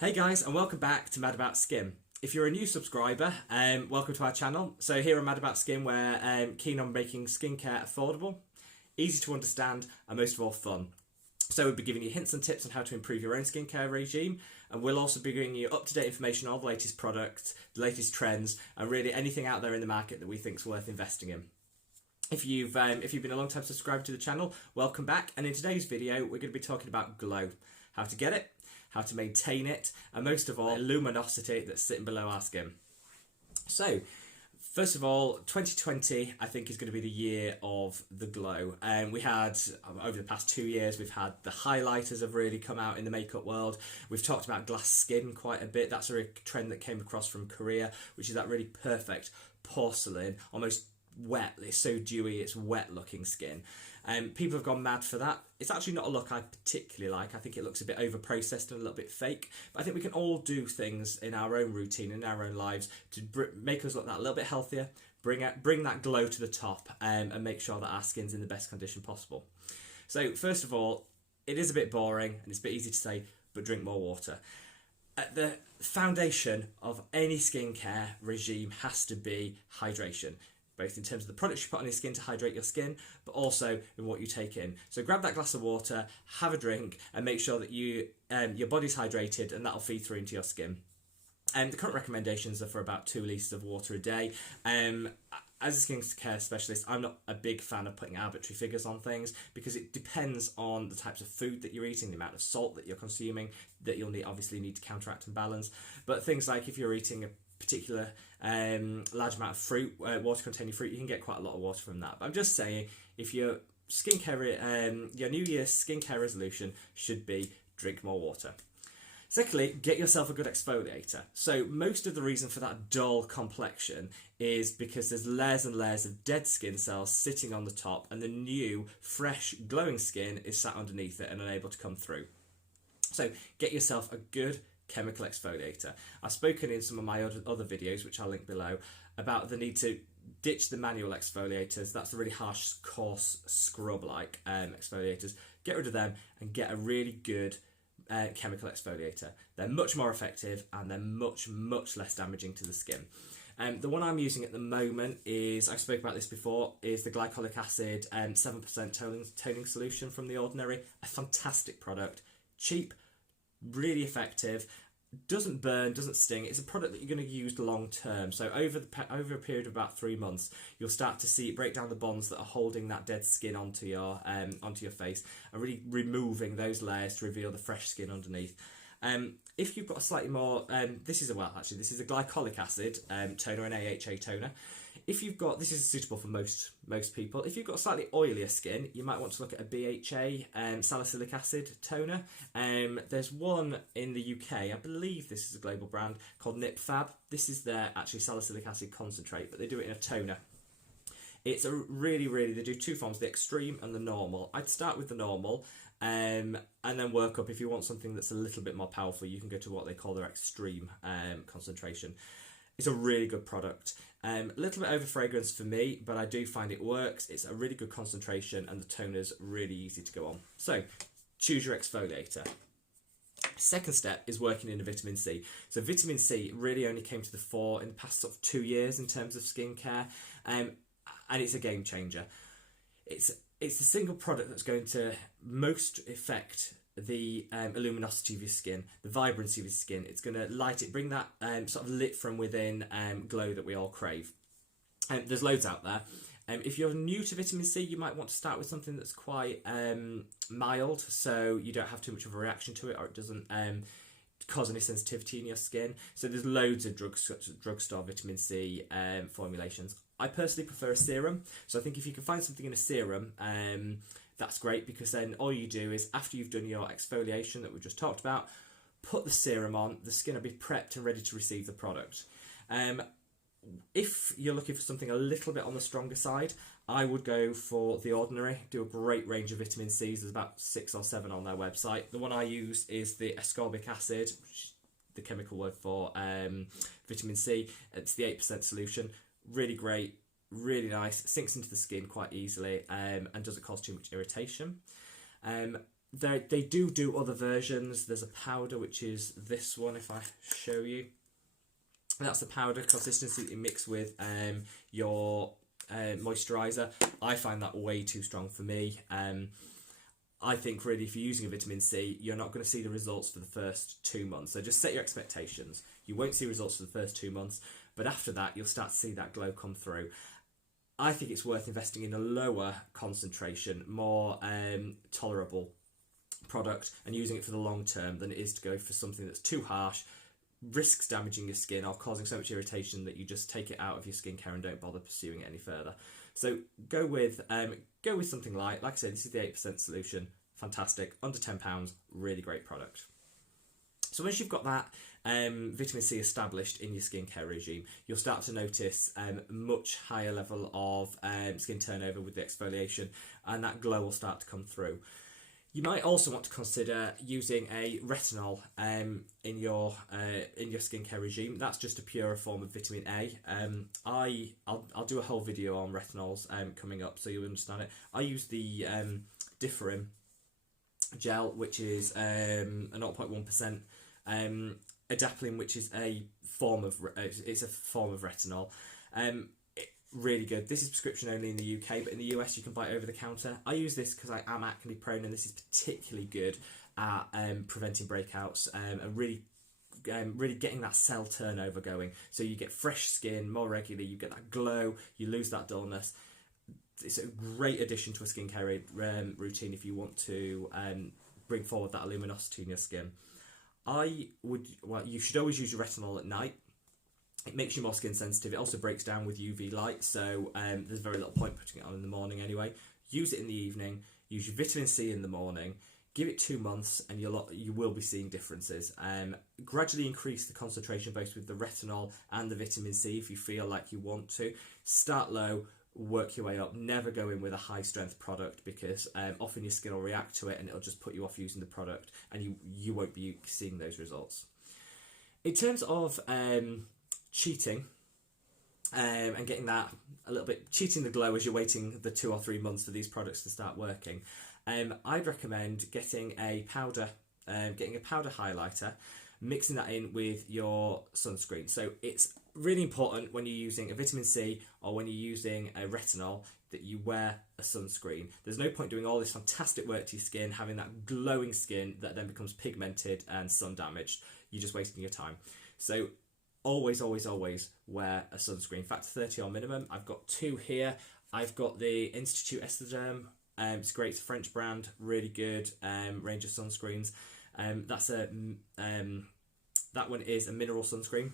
Hey guys, and welcome back to Mad About Skin. If you're a new subscriber, welcome to our channel. So here on Mad About Skin, we're keen on making skincare affordable, easy to understand, and most of all fun. So we'll be giving you hints and tips on how to improve your own skincare regime, and we'll also be giving you up-to-date information on all the latest products, the latest trends, and really anything out there in the market that we think is worth investing in. If you've been a long-time subscriber to the channel, welcome back. And in today's video, we're going to be talking about glow, how to get it, how to maintain it, and most of all, the luminosity that's sitting below our skin. So, first of all, 2020, I think, is going to be the year of the glow. We had, over the past 2 years, we've had the highlighters have really come out in the makeup world. We've talked about glass skin quite a bit. That's a trend that came across from Korea, which is that really perfect porcelain, almost wet. It's so dewy, it's wet looking skin. People have gone mad for that. It's actually not a look I particularly like. I think it looks a bit over processed and a little bit fake, but I think we can all do things in our own routine, in our own lives, to make us look that little bit healthier, bring that glow to the top, and make sure that our skin's in the best condition possible. So first of all, it is a bit boring and it's a bit easy to say, but drink more water. At the foundation of any skincare regime has to be hydration, both in terms of the products you put on your skin to hydrate your skin, but also in what you take in. So grab that glass of water, have a drink, and make sure that your body's hydrated, and that'll feed through into your skin. The current recommendations are for about 2 litres of water a day. As a skincare specialist, I'm not a big fan of putting arbitrary figures on things because it depends on the types of food that you're eating, the amount of salt that you're consuming, that you'll obviously need to counteract and balance. But things like if you're eating a particular large amount of fruit, water containing fruit, you can get quite a lot of water from that. But I'm just saying, if your skincare, your New Year's skincare resolution should be drink more water. Secondly, get yourself a good exfoliator. So most of the reason for that dull complexion is because there's layers and layers of dead skin cells sitting on the top, and the new, fresh, glowing skin is sat underneath it and unable to come through. So get yourself a good chemical exfoliator. I've spoken in some of my other videos, which I'll link below, about the need to ditch the manual exfoliators. That's the really harsh, coarse, scrub-like exfoliators. Get rid of them and get a really good chemical exfoliator. They're much more effective and they're much, much less damaging to the skin. The one I'm using at the moment is, I spoke about this before, is the glycolic acid 7% toning solution from The Ordinary. A fantastic product, cheap, really effective, doesn't burn, doesn't sting. It's a product that you're going to use long term. So over a period of about 3 months, you'll start to see it break down the bonds that are holding that dead skin onto your face, and really removing those layers to reveal the fresh skin underneath. If you've got a slightly more, this is a glycolic acid toner, an AHA toner. If you've got, this is suitable for most people. If you've got slightly oilier skin, you might want to look at a BHA salicylic acid toner. There's one in the UK, I believe this is a global brand, called Nip Fab. This is their actually salicylic acid concentrate, but they do it in a toner. It's a really, they do 2 forms, the extreme and the normal. I'd start with the normal and then work up. If you want something that's a little bit more powerful, you can go to what they call their extreme concentration. It's a really good product. A little bit over fragrance for me, but I do find it works. It's a really good concentration and the toner's really easy to go on. So choose your exfoliator. Second step is working in a vitamin C. So vitamin C really only came to the fore in the past sort of 2 years in terms of skincare, and it's a game changer. It's the single product that's going to most affect the luminosity of your skin, the vibrancy of your skin. It's going to light it, bring that sort of lit from within glow that we all crave. There's loads out there. If you're new to vitamin C, you might want to start with something that's quite mild, so you don't have too much of a reaction to it, or it doesn't cause any sensitivity in your skin. So there's loads of drugstore vitamin C formulations. I personally prefer a serum, so I think if you can find something in a serum, that's great, because then all you do is, after you've done your exfoliation that we just talked about, put the serum on, the skin will be prepped and ready to receive the product. If you're looking for something a little bit on the stronger side, I would go for The Ordinary. Do a great range of vitamin C's. There's about 6 or 7 on their website. The one I use is the ascorbic acid, which is the chemical word for vitamin C. It's the 8% solution. Really great, really nice, sinks into the skin quite easily, and doesn't cause too much irritation. They do other versions. There's a powder, which is this one, if I show you. That's the powder consistency that you mix with your moisturiser. I find that way too strong for me. I think really if you're using a vitamin C, you're not going to see the results for the first 2 months. So just set your expectations. You won't see results for the first 2 months, but after that, you'll start to see that glow come through. I think it's worth investing in a lower concentration, more tolerable product and using it for the long term than it is to go for something that's too harsh, risks damaging your skin or causing so much irritation that you just take it out of your skincare and don't bother pursuing it any further. So go with something like I said, this is the 8% solution. Fantastic, under £10, really great product. So once you've got that vitamin C established in your skincare regime, you'll start to notice much higher level of skin turnover with the exfoliation, and that glow will start to come through. You might also want to consider using a retinol in your skincare regime. That's just a purer form of vitamin A. I'll do a whole video on retinols coming up, so you'll understand it. I use the Differim gel, which is a 0.1%. Adapalene, which is a form of retinol. Really good. This is prescription only in the UK, but in the US you can buy it over the counter. I use this because I am acne prone, and this is particularly good at preventing breakouts and really getting that cell turnover going. So you get fresh skin more regularly, you get that glow, you lose that dullness. It's a great addition to a skincare routine if you want to bring forward that luminosity in your skin. You should always use your retinol at night. It makes you more skin sensitive. It also breaks down with UV light, so there's very little point putting it on in the morning anyway. Use it in the evening. Use your vitamin C in the morning. Give it 2 months, and you will be seeing differences. Gradually increase the concentration both with the retinol and the vitamin C if you feel like you want to. Start low, work your way up. Never go in with a high strength product, because often your skin will react to it and it'll just put you off using the product, and you won't be seeing those results. In terms of cheating and getting that a little bit, cheating the glow as you're waiting the 2 or 3 months for these products to start working, I'd recommend getting a powder highlighter, mixing that in with your sunscreen. So it's really important when you're using a vitamin C or when you're using a retinol that you wear a sunscreen. There's no point doing all this fantastic work to your skin, having that glowing skin that then becomes pigmented and sun damaged. You're just wasting your time. So always wear a sunscreen. Factor 30 or minimum. I've got 2 here. I've got the Institute Esthederm. It's great. It's a French brand. Really good range of sunscreens. That one is a mineral sunscreen.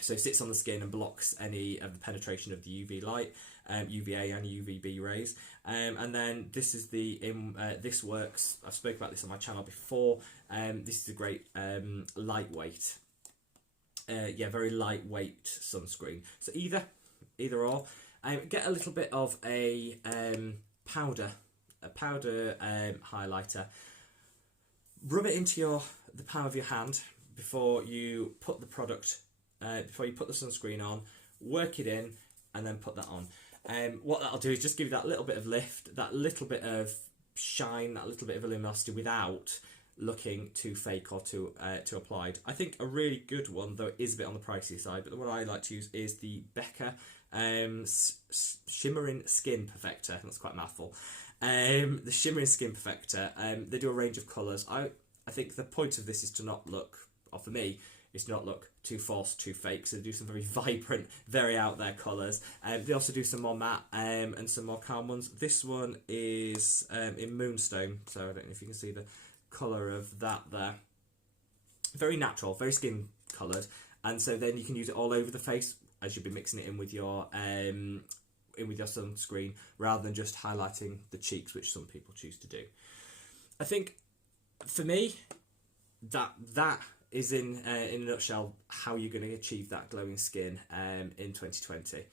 So it sits on the skin and blocks any of the penetration of the UV light, UVA and UVB rays. And then this is this works. I've spoken about this on my channel before. This is a great lightweight. Very lightweight sunscreen. So either or. Get a little bit of a powder highlighter. Rub it into the palm of your hand before you put the product, before you put the sunscreen on. Work it in and then put that on. What that'll do is just give you that little bit of lift, that little bit of shine, that little bit of luminosity without looking too fake or too applied. I think a really good one, though it is a bit on the pricey side, but the one I like to use is the Becca Shimmering Skin Perfector. That's quite a mouthful. The Shimmering Skin Perfector. They do a range of colours. I think the point of this is to not look, or for me, is to not look too false, too fake. So they do some very vibrant, very out there colours. They also do some more matte and some more calm ones. This one is in Moonstone, so I don't know if you can see the colour of that there. Very natural, very skin coloured, and so then you can use it all over the face as you'll be mixing it in with your sunscreen, rather than just highlighting the cheeks, which some people choose to do. I think for me that is in a nutshell how you're going to achieve that glowing skin in 2020.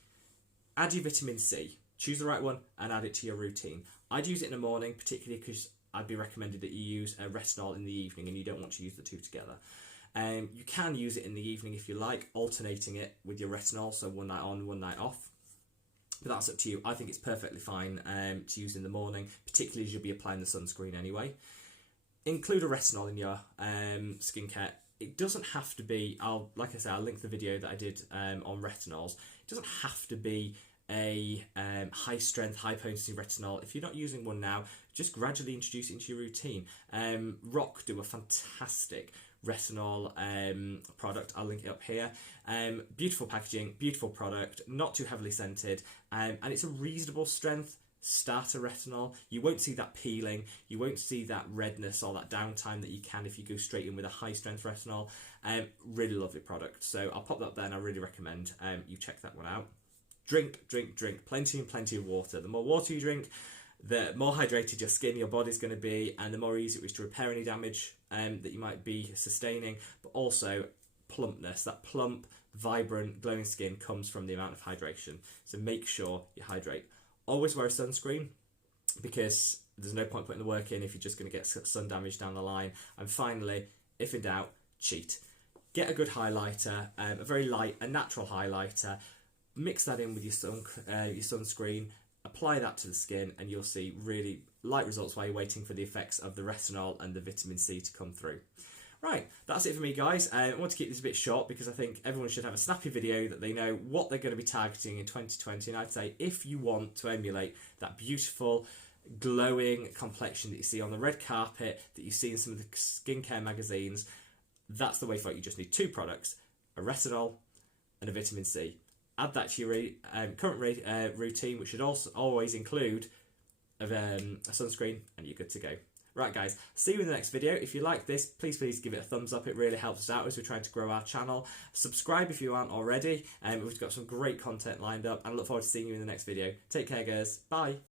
Add your vitamin C, choose the right one and add it to your routine. I'd use it in the morning, particularly because I'd be recommended that you use a retinol in the evening, and you don't want to use the two together. You can use it in the evening if you like, alternating it with your retinol, so one night on, one night off. But that's up to you. I think it's perfectly fine to use in the morning, particularly as you'll be applying the sunscreen anyway. include a retinol in your skincare. It doesn't have to be, like I said, I'll link the video that I did on retinols. It doesn't have to be a high strength, high potency retinol. If you're not using one now, just gradually introduce it into your routine. Rock do a fantastic retinol product. I'll link it up here. Beautiful packaging, beautiful product, not too heavily scented, and it's a reasonable strength starter retinol. You won't see that peeling, you won't see that redness or that downtime that you can if you go straight in with a high strength retinol. Really lovely product. So I'll pop that there, and I really recommend you check that one out. Drink, drink, drink. Plenty and plenty of water. The more water you drink, the more hydrated your skin, your body's going to be, and the more easy it is to repair any damage that you might be sustaining. But also plumpness. That plump, vibrant, glowing skin comes from the amount of hydration. So make sure you hydrate. Always wear a sunscreen, because there's no point putting the work in if you're just going to get sun damage down the line. And finally, if in doubt, cheat. Get a good highlighter, a very light, a natural highlighter. Mix that in with your sunscreen, apply that to the skin, and you'll see really light results while you're waiting for the effects of the retinol and the vitamin C to come through. Right, that's it for me, guys. I want to keep this a bit short because I think everyone should have a snappy video that they know what they're going to be targeting in 2020. And I'd say if you want to emulate that beautiful, glowing complexion that you see on the red carpet, that you see in some of the skincare magazines, that's the way forward. You just need 2 products, a retinol and a vitamin C. Add that to your current routine, which should also always include a sunscreen, and you're good to go. Right, guys, see you in the next video. If you like this, please give it a thumbs up. It really helps us out as we're trying to grow our channel. Subscribe if you aren't already. We've got some great content lined up, and I look forward to seeing you in the next video. Take care, guys. Bye.